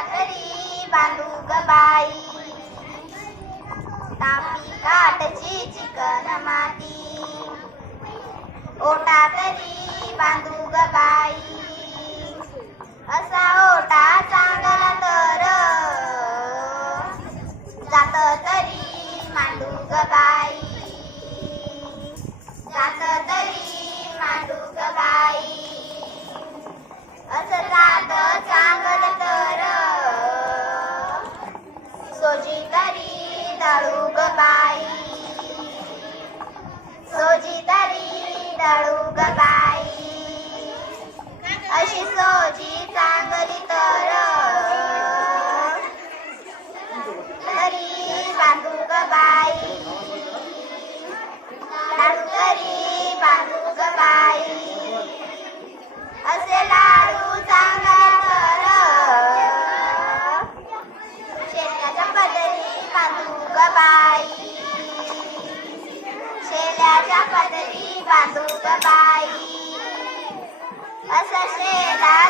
साखरी बांधू ग बाई. तापी काटची चिकन माती. ओटा तरी बांधू ग बाई. दारू गपाई बाई. असं शेला